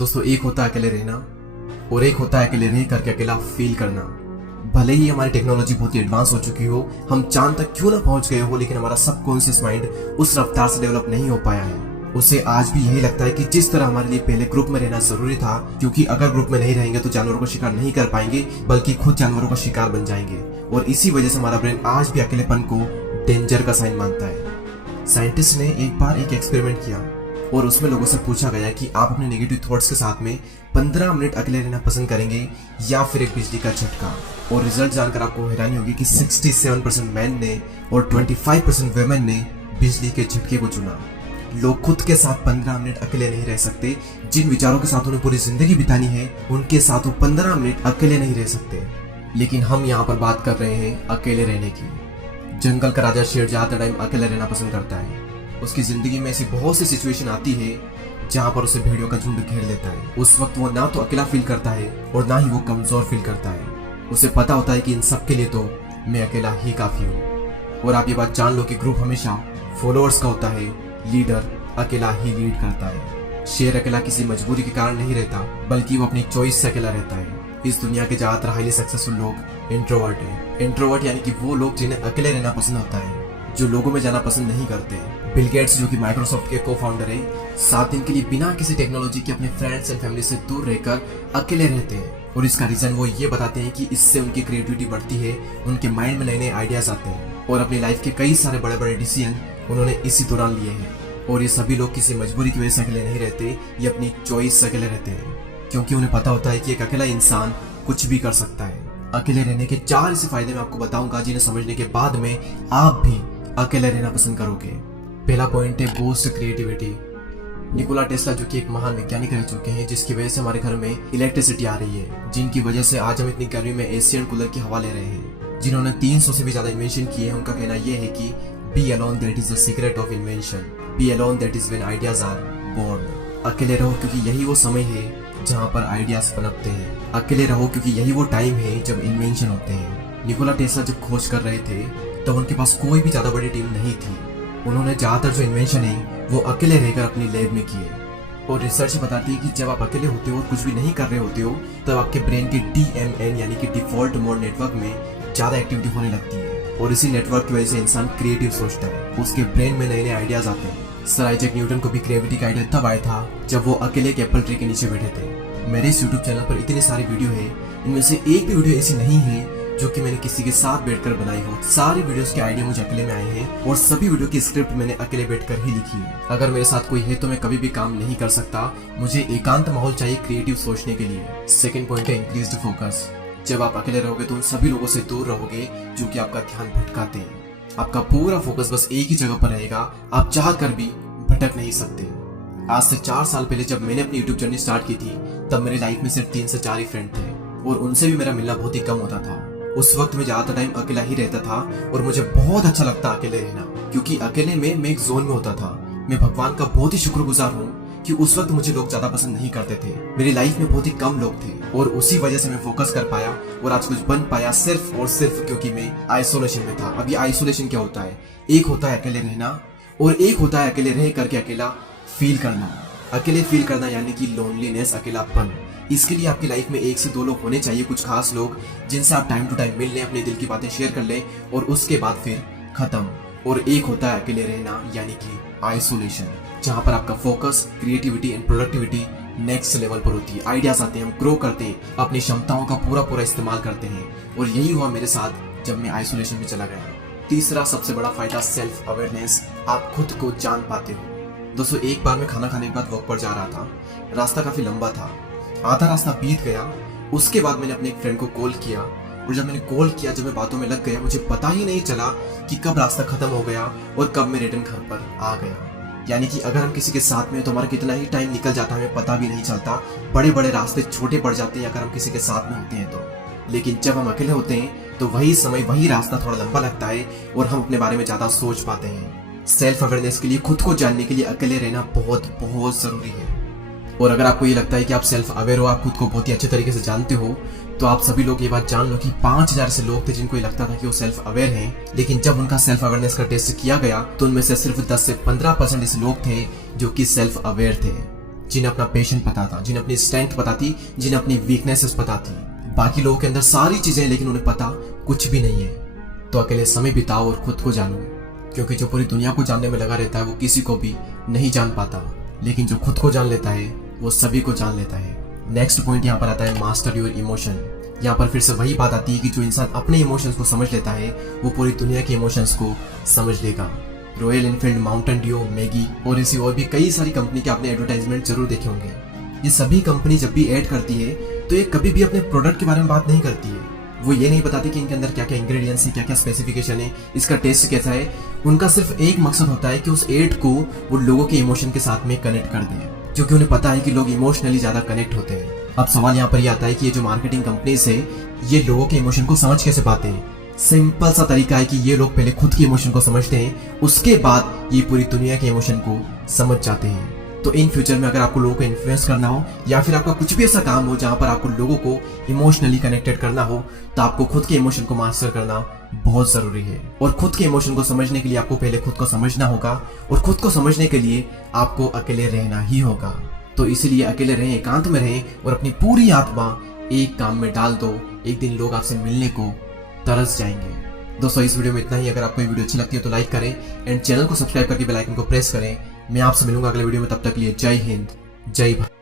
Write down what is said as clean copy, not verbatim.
दोस्तों, एक होता है अकेले रहना और एक होता है अकेले रह करके अकेला फील करना। भले ही हमारी टेक्नोलॉजी बहुत ही एडवांस हो चुकी हो, हम चांद तक क्यों ना पहुंच गए हो, लेकिन हमारा सबकॉन्शियस माइंड उस रफ्तार से डेवलप नहीं हो पाया है। उसे आज भी यही लगता है कि जिस तरह हमारे लिए पहले ग्रुप में रहना जरूरी था, क्योंकि अगर ग्रुप में नहीं रहेंगे तो जानवरों का शिकार नहीं कर पाएंगे, बल्कि खुद जानवरों का शिकार बन जाएंगे। और इसी वजह से हमारा ब्रेन आज भी अकेलेपन को डेंजर का साइन मानता है। साइंटिस्ट ने एक बार एक एक्सपेरिमेंट किया और उसमें लोगों से पूछा गया कि आप अपने नेगेटिव थॉट्स के साथ में 15 मिनट अकेले रहना पसंद करेंगे या फिर एक बिजली का झटका। और रिजल्ट जानकर आपको हैरानी होगी कि 67% मैन ने और 25% वेमेन ने बिजली के झटके को चुना। लोग खुद के साथ 15 मिनट अकेले नहीं रह सकते। जिन विचारों के साथ उन्हें पूरी जिंदगी बितानी है, उनके साथ वो 15 मिनट अकेले नहीं रह सकते। लेकिन हम यहाँ पर बात कर रहे हैं अकेले रहने की। जंगल का राजा शेर ज्यादा टाइम अकेले रहना पसंद करता है। उसकी जिंदगी में ऐसी बहुत सी सिचुएशन आती है जहाँ पर उसे भेड़ियों का झुंड घेर लेता है। उस वक्त वो ना तो अकेला फील करता है और ना ही वो कमजोर फील करता है। उसे पता होता है कि इन सब के लिए तो मैं अकेला ही काफी हूँ। और आप ये बात जान लो कि ग्रुप हमेशा फॉलोअर्स का होता है, लीडर अकेला ही लीड करता है। शेर अकेला किसी मजबूरी के कारण नहीं रहता, बल्कि वो अपनी चॉइस से अकेला रहता है। इस दुनिया के ज्यादातर हाईली सक्सेसफुल लोग इंट्रोवर्ट हैं। इंट्रोवर्ट यानी कि वो लोग जिन्हें अकेले रहना पसंद होता है, जो लोगों में जाना पसंद नहीं करते। बिल गेट्स, जो कि माइक्रोसॉफ्ट के को फाउंडर है, 7 दिन के लिए बिना किसी टेक्नोलॉजी के अपने फ्रेंड्स एंड फैमिली से दूर रहकर अकेले रहते हैं। और इसका रीजन वो ये बताते हैं कि इससे उनकी क्रिएटिविटी बढ़ती है, उनके माइंड में नए नए आइडियाज आते हैं और अपनी लाइफ के कई सारे बड़े बड़े डिसीजन उन्होंने इसी दौरान लिए हैं। और ये सभी लोग किसी मजबूरी की वजह से अकेले नहीं रहते, ये अपनी चॉइस से अकेले रहते हैं, क्योंकि उन्हें पता होता है कि एक अकेला इंसान कुछ भी कर सकता है। अकेले रहने के 4 ऐसे फायदे मैं आपको बताऊंगा, जिन्हें समझने के बाद में आप भी अकेले रहना पसंद करोगे। पहला पॉइंट है बूस्ट क्रिएटिविटी। निकोला टेस्ला, जो कि एक महान वैज्ञानिक रह चुके हैं, जिसकी वजह से हमारे घर में इलेक्ट्रिसिटी आ रही है, जिनकी वजह से आज हम इतनी गर्मी में एशियन कूलर की हवा ले रहे हैं, जिन्होंने 300 से भी ज्यादा इन्वेंशन किए हैं। उनका कहना यह है कि be alone that is the secret of invention, be alone that is when ideas are born. अकेले रहो क्योंकि यही वो समय है जहाँ पर आइडियाज पनपते हैं। अकेले रहो क्योंकि यही वो टाइम है जब इन्वेंशन होते हैं। निकोला टेस्ला जब खोज कर रहे थे तो उनके पास कोई भी ज्यादा बड़ी टीम नहीं थी। उन्होंने ज्यादातर जो इन्वेंशन है वो अकेले रहकर अपनी लैब में किए। और रिसर्च बताती है कि जब आप अकेले होते हो और कुछ भी नहीं कर रहे होते हो, तब आपके ब्रेन के DMN यानी कि डिफॉल्ट मोड नेटवर्क में ज्यादा एक्टिविटी होने लगती है। और इसी नेटवर्क की वजह से इंसान क्रिएटिव सोचता है, उसके ब्रेन में नए नए आइडियाज आते हैं। सर आइजैक न्यूटन को भी ग्रेविटी का आइडिया तब आया था जब वो अकेले एक एप्पल ट्री के नीचे बैठे थे। मेरे इस यूट्यूब चैनल पर इतनी सारी वीडियो है, इनमें से एक भी वीडियो ऐसी नहीं है जो कि मैंने किसी के साथ बैठकर बनाई हो। सारी वीडियोस के आइडिया मुझे अकेले में आए हैं और सभी वीडियो की स्क्रिप्ट मैंने अकेले बैठकर ही लिखी है। अगर मेरे साथ कोई है तो मैं कभी भी काम नहीं कर सकता। मुझे एकांत माहौल चाहिए क्रिएटिव सोचने के लिए। सेकंड पॉइंट है इंक्रीज्ड फोकस। जब आप अकेले रहोगे तो उन सभी लोगों से दूर रहोगे जो कि आपका ध्यान भटकाते हैं। आपका पूरा फोकस बस एक ही जगह पर रहेगा, आप चाह कर भी भटक नहीं सकते। आज से 4 साल पहले जब मैंने अपनी यूट्यूब जर्नी स्टार्ट की थी, तब मेरी लाइफ में सिर्फ 3 से 4 ही फ्रेंड थे और उनसे भी मेरा मिलना बहुत ही कम होता था। उस वक्त मैं ज्यादा टाइम अकेला ही रहता था और मुझे बहुत अच्छा लगता अकेले रहना, क्योंकि अकेले में मैं एक जोन में होता था। मैं भगवान का बहुत ही शुक्रगुजार हूँ कि उस वक्त मुझे लोग ज्यादा पसंद नहीं करते थे। मेरी लाइफ में बहुत ही कम लोग थे और उसी वजह से मैं फोकस कर पाया और आज कुछ बन पाया, सिर्फ और सिर्फ क्योंकि मैं आइसोलेशन में था। अब ये आइसोलेशन क्या होता है? एक होता है अकेले रहना और एक होता है अकेले रह करके अकेला फील करना। अकेले फील करना यानी कि लोनलीनेस, अकेलापन। इसके लिए आपकी लाइफ में 1 से 2 लोग होने चाहिए, कुछ खास लोग जिनसे आप टाइम टू टाइम मिल लें, अपने दिल की बातें शेयर कर लें और उसके बाद फिर खत्म। और एक होता है अकेले रहना यानी कि आइसोलेशन, जहाँ पर आपका focus, creativity and productivity next level पर होती है। आइडियाज आते हैं, हम ग्रो करते हैं, अपनी क्षमताओं का पूरा इस्तेमाल करते हैं। और यही हुआ मेरे साथ जब मैं आइसोलेशन में चला गया। तीसरा सबसे बड़ा फायदा सेल्फ अवेयरनेस। आप खुद को जान पाते हो। दोस्तों, एक बार मैं खाना खाने के बाद वॉक पर जा रहा था। रास्ता काफी लंबा था, आधा रास्ता बीत गया। उसके बाद मैंने अपने एक फ्रेंड को कॉल किया और जब मैंने कॉल किया, जब मैं बातों में लग गया, मुझे पता ही नहीं चला कि कब रास्ता खत्म हो गया और कब मैं रिटर्न घर पर आ गया। यानी कि अगर हम किसी के साथ में तो हमारा कितना ही टाइम निकल जाता है हमें पता भी नहीं चलता। बड़े बड़े रास्ते छोटे पड़ जाते हैं अगर हम किसी के साथ में होते हैं तो। लेकिन जब हम अकेले होते हैं तो वही समय, वही रास्ता थोड़ा लंबा लगता है और हम अपने बारे में ज्यादा सोच पाते हैं। सेल्फ अवेयरनेस के लिए, खुद को जानने के लिए अकेले रहना बहुत जरूरी है। और अगर आपको ये लगता है कि आप सेल्फ अवेयर हो, आप खुद को बहुत ही अच्छे तरीके से जानते हो, तो आप सभी लोग ये बात जान लो कि 5000 ऐसे लोग थे जिनको ये लगता था कि वो सेल्फ अवेयर हैं, लेकिन जब उनका सेल्फ अवेयरनेस का टेस्ट किया गया तो उनमें से सिर्फ 10 से 15% ऐसे लोग थे जो कि सेल्फ अवेयर थे। जिन्हें अपना पेशेंट पता था, जिन्हें अपनी स्ट्रेंथ पता थी, जिन्हें अपनी वीकनेसेस पता थी। बाकी लोगों के अंदर सारी चीजें हैं लेकिन उन्हें पता कुछ भी नहीं है। तो अकेले समय बिताओ और खुद को जानो, क्योंकि जो पूरी दुनिया को जानने में लगा रहता है वो किसी को भी नहीं जान पाता, लेकिन जो खुद को जान लेता है वो सभी को जान लेता है। नेक्स्ट पॉइंट यहाँ पर आता है मास्टर योर इमोशन। यहाँ पर फिर से वही बात आती है कि जो इंसान अपने इमोशंस को समझ लेता है वो पूरी दुनिया के इमोशंस को समझ लेगा। Royal Enfield, Mountain Dew, Maggi और ऐसी और भी कई सारी कंपनी के आपने एडवर्टाइजमेंट जरूर देखे होंगे। ये सभी कंपनी जब भी ऐड करती है तो ये कभी भी अपने प्रोडक्ट के बारे में बात नहीं करती है। वो ये नहीं बताती कि इनके अंदर क्या क्या इंग्रेडिएंट्स है, क्या क्या स्पेसिफिकेशन है, इसका टेस्ट कैसा है। उनका सिर्फ एक मकसद होता है कि उस एड को वो लोगों के इमोशन के साथ में कनेक्ट कर दें, क्योंकि उन्हें पता है कि लोग इमोशनली ज्यादा कनेक्ट होते हैं। अब सवाल यहाँ पर ये आता है कि ये जो मार्केटिंग कंपनीज है ये लोगों के इमोशन को समझ कैसे पाते हैं। सिंपल सा तरीका है कि ये लोग पहले खुद के इमोशन को समझते हैं, उसके बाद ये पूरी दुनिया के इमोशन को समझ जाते हैं। तो इन फ्यूचर में अगर आपको लोगों को इन्फ्लुएंस करना हो या फिर आपका कुछ भी ऐसा काम हो जहां पर आपको लोगों को इमोशनली कनेक्टेड करना हो, तो आपको खुद के इमोशन को मास्टर करना बहुत जरूरी है। और खुद के इमोशन को समझने के लिए आपको पहले खुद को समझना होगा, और खुद को समझने के लिए आपको अकेले रहना ही होगा। तो इसीलिए अकेले रहें, एकांत में रहें और अपनी पूरी आत्मा एक काम में डाल दो। एक दिन लोग आपसे मिलने को तरस जाएंगे। दोस्तों इस वीडियो में इतना ही। अगर आपको ये वीडियो अच्छी लगती है तो लाइक करें एंड चैनल को सब्सक्राइब करके बेल आइकन को प्रेस करें। मैं आपसे मिलूंगा अगले वीडियो में, तब तक के लिए जय हिंद, जय भारत।